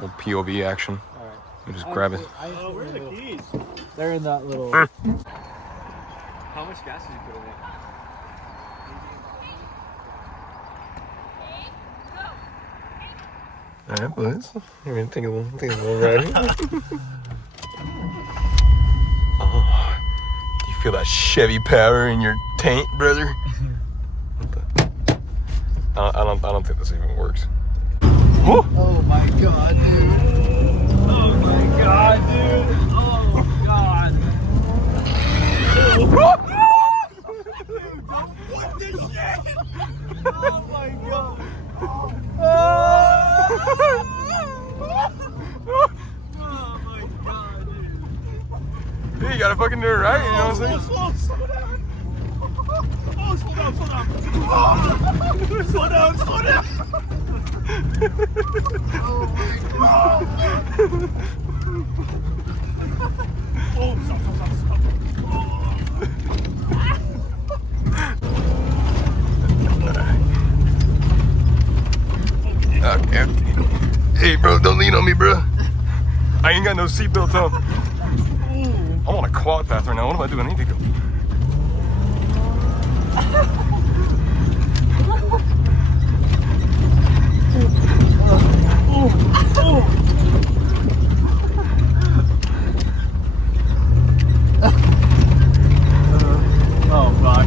Little POV action. All right. We just grab it. Oh, where are the keys? They're in that little. How much gas did you put in it? Alright, boys. We're gonna take a little ride. Oh, do you feel that Chevy power in your tank, brother? I don't think this even works. Whoa. Oh my god, dude. Oh my god, dude. Oh god. Dude, don't flip this shit. Oh my god. Oh my god, dude. Hey, you gotta fucking do it right, you know what I'm saying? Slow down. Oh, slow down. Oh. Slow down. Oh my god. Oh, stop. Okay. Hey, bro, don't lean on me, bro. I ain't got no seatbelt on. I'm on a quad path right now. What am I doing? I need to go. Oh fuck.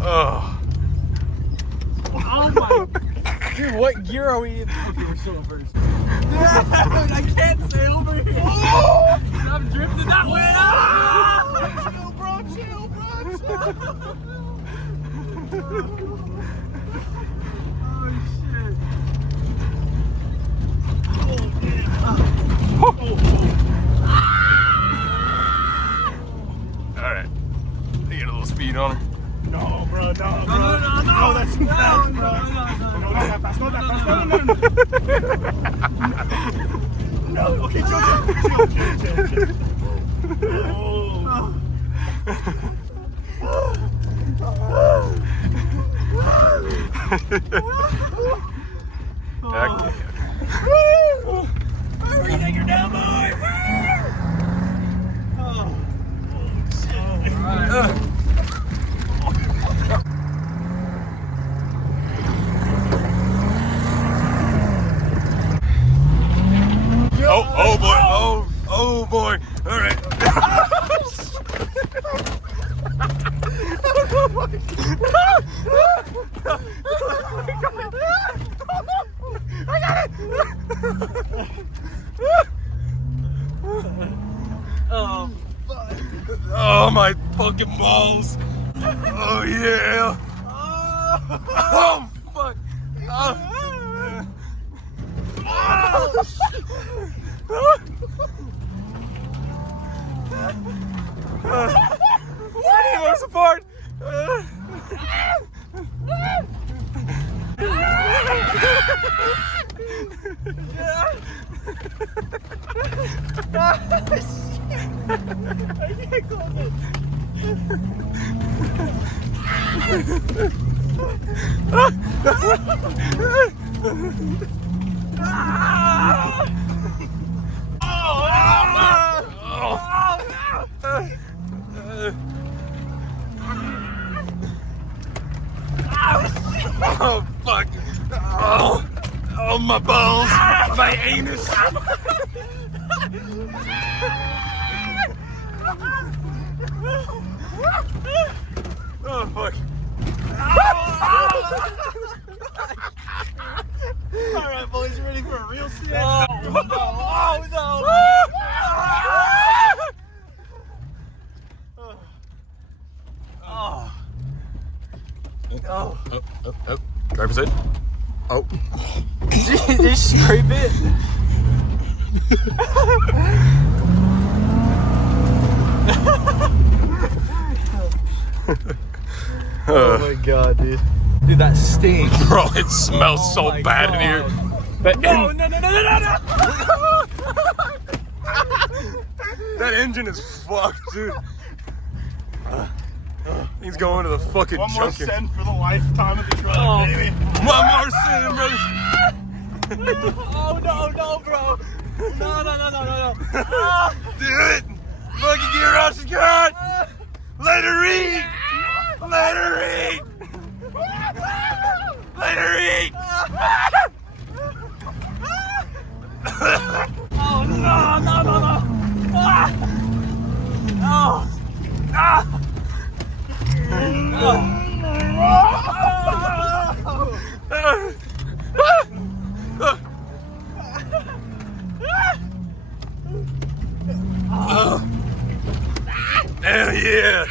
Oh. Oh my. Dude, what gear are we in? Okay, we're still in first. Dude, I can't stay over here. Oh! I'm drifting that way. Ah! Chill, bro. Oh, shit. Oh, damn. Alright. You get a little speed on her. No, bro, no. No, that's too fast, bro. No, not that fast. No. Okay, chill. Okay. Hurry, take her down, boy. Oh, shit. All right. Oh boy. Oh boy. All right. I got it. Oh, fuck. Oh my fucking balls. Oh yeah. Oh fuck. I need more support. Oh fuck! Oh my balls! My anus! Oh fuck! All right, boys, you ready for a real shit? Oh no! Oh. Driver's ed. Oh. Just scrape it. Oh my god, dude. Dude, that stinks. Bro, it smells so my bad in God. here. That, No, no, no, no, no, no, no. that engine is fucked, dude. He's going to the fucking One more junkyard. cent for the lifetime of the truck, Oh. baby. One more sin, brother. Oh, no, no, bro. No, no, no, no, no, no. Ah. Do it. Fucking gear off, Scott. Let her eat. Let her eat. Let her eat. Oh, no, no, no, no. Ah. Oh. Ah. Hell yeah.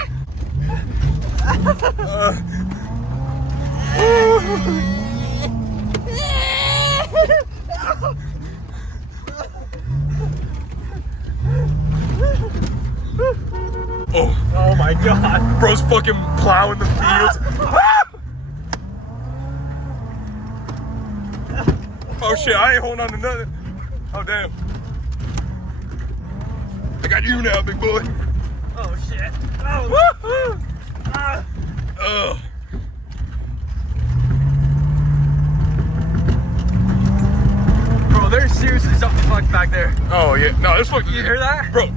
Oh my God. Bro's fucking plowing the fields. Oh shit, I ain't holding on to nothing. Oh damn. I got you now, big boy. Oh shit. Oh. Woo-hoo. Ah. Ugh. Bro, there's seriously something fucked back there. Oh yeah, no, there's fucking. You hear that? Bro?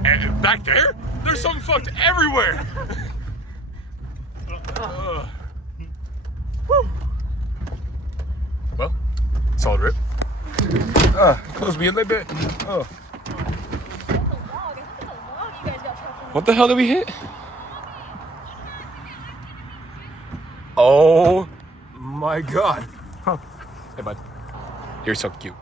Back there, there's something fucked everywhere. Woo. Well, solid rip. Close me in like that. What the hell did we hit? Oh my God. Huh. Hey bud, you're so cute.